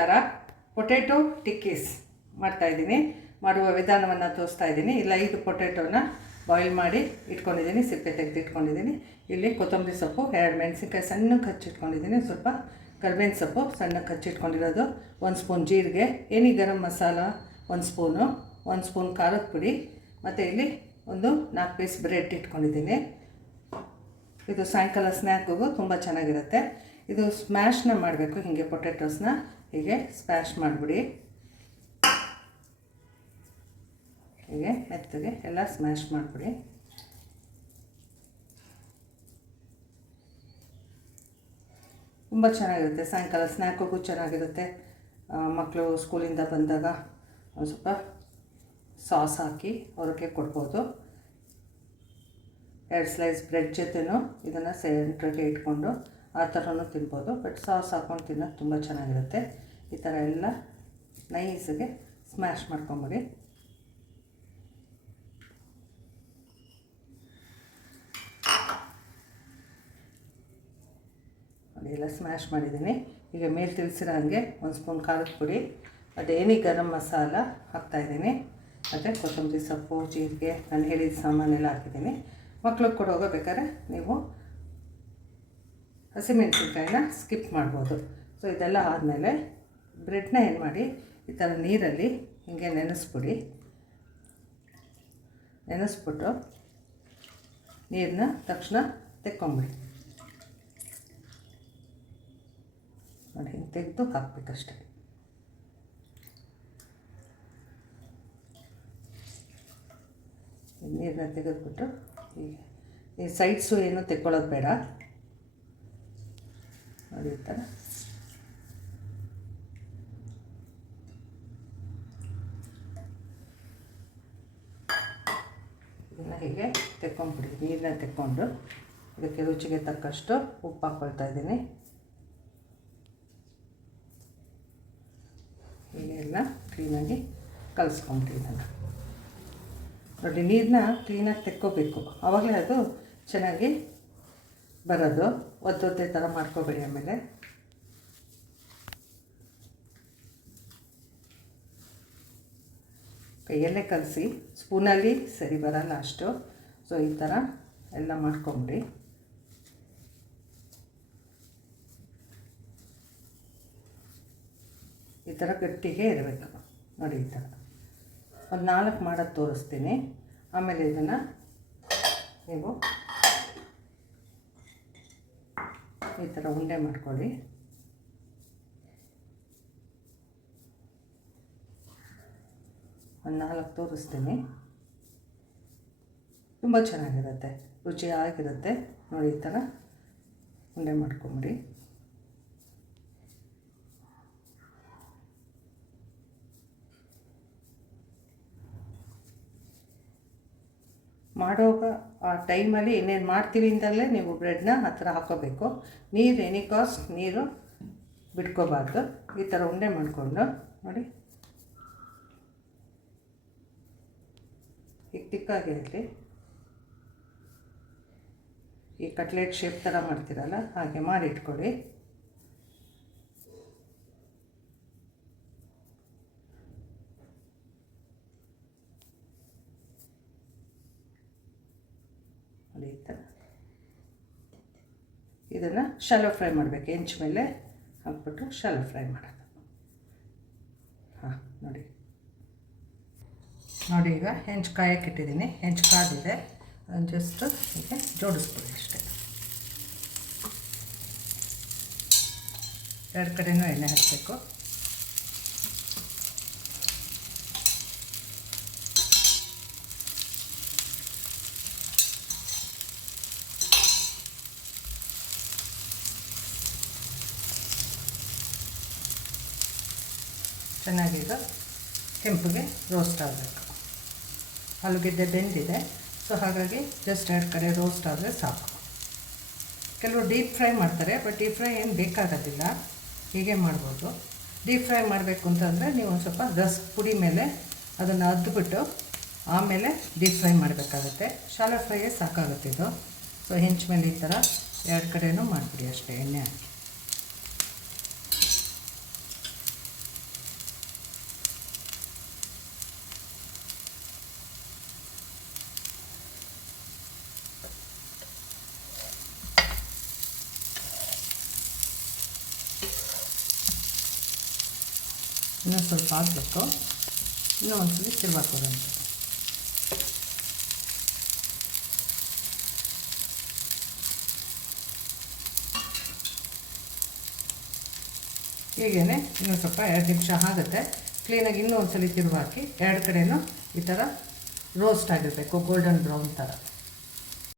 ನಮಸ್ಕಾರ. ಪೊಟೆಟೊ ಟಿಕ್ಕೀಸ್ ಮಾಡ್ತಾಯಿದ್ದೀನಿ. ಮಾಡುವ ವಿಧಾನವನ್ನು ತೋರಿಸ್ತಾ ಇದ್ದೀನಿ. ಇಲ್ಲ 5 ಪೊಟೆಟೊನ ಬಾಯ್ಲ್ ಮಾಡಿ ಇಟ್ಕೊಂಡಿದ್ದೀನಿ, ಸಿಪ್ಪೆ ತೆಗೆದು ಇಟ್ಕೊಂಡಿದ್ದೀನಿ. ಇಲ್ಲಿ ಕೊತ್ತಂಬರಿ ಸೊಪ್ಪು, 2 ಮೆಣಸಿನ್ಕಾಯಿ ಸಣ್ಣಕ್ಕೆ ಹಚ್ಚಿಟ್ಕೊಂಡಿದ್ದೀನಿ, ಸ್ವಲ್ಪ ಕರಿಬೇವಿನ ಸೊಪ್ಪು ಸಣ್ಣಕ್ಕೆ ಹಚ್ಚಿಟ್ಕೊಂಡಿರೋದು, 1 ಸ್ಪೂನ್ ಜೀರಿಗೆ, ಏನಿ ಗರಂ ಮಸಾಲ 1 ಸ್ಪೂನು, 1 ಸ್ಪೂನ್ ಖಾರದ ಪುಡಿ, ಮತ್ತು ಇಲ್ಲಿ ಒಂದು 4 ಪೀಸ್ ಬ್ರೆಡ್ ಇಟ್ಕೊಂಡಿದ್ದೀನಿ. ಇದು ಸಾಯಂಕಾಲ ಸ್ನ್ಯಾಕ್ಗೂ ತುಂಬ ಚೆನ್ನಾಗಿರುತ್ತೆ. ಇದು ಸ್ಮ್ಯಾಶ್ನ ಮಾಡಬೇಕು. ಹೀಗೆ ಪೊಟೆಟೋಸ್ನ ಹೀಗೆ ಸ್ಮ್ಯಾಶ್ ಮಾಡಿಬಿಡಿ. ಹೀಗೆ ಮೆತ್ತಗೆ ಎಲ್ಲ ಸ್ಮ್ಯಾಶ್ ಮಾಡಿಬಿಡಿ. ತುಂಬ ಚೆನ್ನಾಗಿರುತ್ತೆ. ಸಾಯಂಕಾಲ ಸ್ನ್ಯಾಕ್ಗೂ ಚೆನ್ನಾಗಿರುತ್ತೆ. ಮಕ್ಕಳು ಸ್ಕೂಲಿಂದ ಬಂದಾಗ ಒಂದು ಸ್ವಲ್ಪ ಸಾಸ್ ಹಾಕಿ ಅವ್ರಿಗೆ ಕೊಡ್ಬೋದು. 2 ಸ್ಲೈಸ್ ಬ್ರೆಡ್ ಜೊತೆನೂ ಇದನ್ನು ಸೆಂಟ್ರಿಗೆ ಇಟ್ಕೊಂಡು ಆ ಥರನೂ ತಿನ್ಬೋದು. ಬಟ್ ಸಾಸ್ ಹಾಕ್ಕೊಂಡು ತಿನ್ನೋದು ತುಂಬ ಚೆನ್ನಾಗಿರುತ್ತೆ. ಈ ಥರ ಎಲ್ಲ ನೈಸಿಗೆ ಸ್ಮ್ಯಾಶ್ ಮಾಡ್ಕೊಂಬಿಡಿ. ಎಲ್ಲ ಸ್ಮ್ಯಾಶ್ ಮಾಡಿದ್ದೀನಿ. ಈಗ ಮೇಲೆ ತಿಳಿಸಿರೋ ಹಾಗೆ 1 ಸ್ಪೂನ್ ಖಾರದ ಪುಡಿ, ಅದು ಏನಿ ಗರಂ ಮಸಾಲ ಹಾಕ್ತಾಯಿದ್ದೀನಿ, ಮತ್ತು ಕೊತ್ತಂಬರಿ ಸೊಪ್ಪು, ಜೀರಿಗೆ, ನಾನು ಹೇಳಿದ ಸಾಮಾನೆಲ್ಲ ಹಾಕಿದ್ದೀನಿ. ಮಕ್ಳಿಗೆ ಕೊಡುವಾಗ ಬೇಕಾದ್ರೆ ನೀವು ಹಸಿಮೆಣಸಿನ್ಕಾಯಿನ ಸ್ಕಿಪ್ ಮಾಡ್ಬೋದು. ಸೊ ಇದೆಲ್ಲ ಆದಮೇಲೆ ಬ್ರೆಡ್ನ ಏನು ಮಾಡಿ ಈ ಥರ ನೀರಲ್ಲಿ ಹೀಗೆ ನೆನೆಸ್ಬಿಟ್ಟು ನೀರನ್ನ ತಕ್ಷಣ ತೆಕ್ಕೊಂಬಿಡಿ. ನೋಡಿ, ಹಿಂಗೆ ತೆಗೆದು ಹಾಕಬೇಕಷ್ಟೆ. ನೀರನ್ನ ತೆಗೆದುಬಿಟ್ಟು ಈ ಸೈಡ್ಸು ಏನೂ ತೆಕ್ಕೊಳ್ಳೋದು ಬೇಡ. ನೋಡಿ ಈ ಥರ ಇದನ್ನು ಹೀಗೆ ತೆಕ್ಕೊಂಬಿಡಿ. ನೀರನ್ನ ತೆಕ್ಕೊಂಡು ಇದಕ್ಕೆ ರುಚಿಗೆ ತಕ್ಕಷ್ಟು ಉಪ್ಪು ಹಾಕ್ಕೊಳ್ತಾ ಇದ್ದೀನಿ. ಹೀಗೆ ಎಲ್ಲ ಕ್ಲೀನಾಗಿ ಕಲಿಸ್ಕೊಂಬಿಡಿ. ಇದನ್ನು ನೋಡಿ, ನೀರನ್ನ ಕ್ಲೀನಾಗಿ ತೆಕ್ಕೋಬೇಕು, ಆವಾಗಲೇ ಅದು ಚೆನ್ನಾಗಿ ಬರೋದು. ಒದ್ದೊದ್ದೇ ಥರ ಮಾಡ್ಕೋಬೇಡಿ. ಆಮೇಲೆ ಕೈಯಲ್ಲೇ ಕಲಸಿ, ಸ್ಪೂನಲ್ಲಿ ಸರಿ ಬರಲ್ಲ ಅಷ್ಟು. ಸೊ ಈ ಥರ ಎಲ್ಲ ಮಾಡ್ಕೊಂಬಿಡಿ. ಈ ಥರ ಗಟ್ಟಿಗೆ ಇರಬೇಕು. ನೋಡಿ, ಈ ಥರ ಒಂದು 4 ಮಾಡೋದು ತೋರಿಸ್ತೀನಿ. ಆಮೇಲೆ ಇದನ್ನು ನೀವು ಈ ಥರ ಉಂಡೆ ಮಾಡ್ಕೊಳ್ಳಿ. ಒಂದು 4 ತೋರಿಸ್ತೀನಿ. ತುಂಬ ಚೆನ್ನಾಗಿರುತ್ತೆ, ರುಚಿಯಾಗಿರುತ್ತೆ. ನೋಡಿ, ಈ ಥರ ಉಂಡೆ ಮಾಡ್ಕೊಂಬಿಡಿ. ಮಾಡುವಾಗ ಆ ಟೈಮಲ್ಲಿ ಇನ್ನೇನು ಮಾಡ್ತೀವಿ ಅಂತಲೇ ನೀವು ಬ್ರೆಡ್ನ ಆ ಥರ ಹಾಕ್ಕೋಬೇಕು. ನೀರು ನೀರು ಬಿಟ್ಕೋಬಾರ್ದು. ಈ ಥರ ಉಂಡೆ ಮಾಡಿಕೊಂಡು ನೋಡಿ, ಈಗ ತಿಕ್ಕಾಗಿ ಇರಲಿ. ಈ ಕಟ್ಲೆಟ್ ಶೇಪ್ ಥರ ಮಾಡ್ತೀರಲ್ಲ, ಹಾಗೆ ಮಾಡಿ ಇಟ್ಕೊಳ್ಳಿ. ಈ ಥರ ಇದನ್ನು ಶಾಲೋ ಫ್ರೈ ಮಾಡಬೇಕು. ಹೆಂಚು ಮೇಲೆ ಹಾಕ್ಬಿಟ್ಟು ಶಾಲೋ ಫ್ರೈ ಮಾಡೋದು. ನೋಡಿ, ಈಗ ಹೆಂಚು ಕಾಯಕ್ಕೆ ಇಟ್ಟಿದ್ದೀನಿ. ಹೆಂಚು ಕಾದಿದೆ, ಜಸ್ಟ್ ಹೀಗೆ ಜೋಡಿಸ್ಬಿಡಿ ಅಷ್ಟೇ. 2 ಕಡೆಯೂ ಎಣ್ಣೆ ಹಾಕಬೇಕು. ಚೆನ್ನಾಗೀಗ ಕೆಂಪುಗೆ ರೋಸ್ಟ್ ಆಗಬೇಕು. ಆಲೂಗೆಡ್ಡೆ ಬೆಂದಿದೆ, ಸೊ ಹಾಗಾಗಿ ಜಸ್ಟ್ 2 ಕಡೆ ರೋಸ್ಟ್ ಆದರೆ ಸಾಕು. ಕೆಲವರು ಡೀಪ್ ಫ್ರೈ ಮಾಡ್ತಾರೆ, ಬಟ್ ಡೀಪ್ ಫ್ರೈ ಏನು ಬೇಕಾಗೋದಿಲ್ಲ, ಹೀಗೆ ಮಾಡ್ಬೋದು. ಡೀಪ್ ಫ್ರೈ ಮಾಡಬೇಕು ಅಂತಂದರೆ ನೀವು ಒಂದು ಸ್ವಲ್ಪ ರಸ್ಕ್ ಪುಡಿ ಮೇಲೆ ಅದನ್ನು ಅದ್ದುಬಿಟ್ಟು ಆಮೇಲೆ ಡೀಪ್ ಫ್ರೈ ಮಾಡಬೇಕಾಗತ್ತೆ. ಶಾಲೋ ಫ್ರೈಯೇ ಸಾಕಾಗುತ್ತೆ ಇದು. ಸೊ ಹೆಂಚು ಮೇಲೆ ಈ ಥರ 2 ಕಡೆಯೂ ಮಾಡಿಬಿಡಿ ಅಷ್ಟೇ, ಎಣ್ಣೆ ಹಾಕಿ. ಇನ್ನೂ ಸ್ವಲ್ಪ ಹಾಕಬೇಕು. ಇನ್ನೂ ಒಂದ್ಸಲಿ ತಿರ್ವಾಕೋದಂತೆ. ಹೀಗೇ ಇನ್ನೂ ಸ್ವಲ್ಪ 2 ನಿಮಿಷ ಆಗುತ್ತೆ. ಕ್ಲೀನಾಗಿ ಇನ್ನೂ ಒಂದ್ಸಲಿ ತಿರುವಾಕಿ 2 ಕಡೆಯೂ ಈ ಥರ ರೋಸ್ಟ್ ಆಗಿರಬೇಕು, ಗೋಲ್ಡನ್ ಬ್ರೌನ್ ಥರ.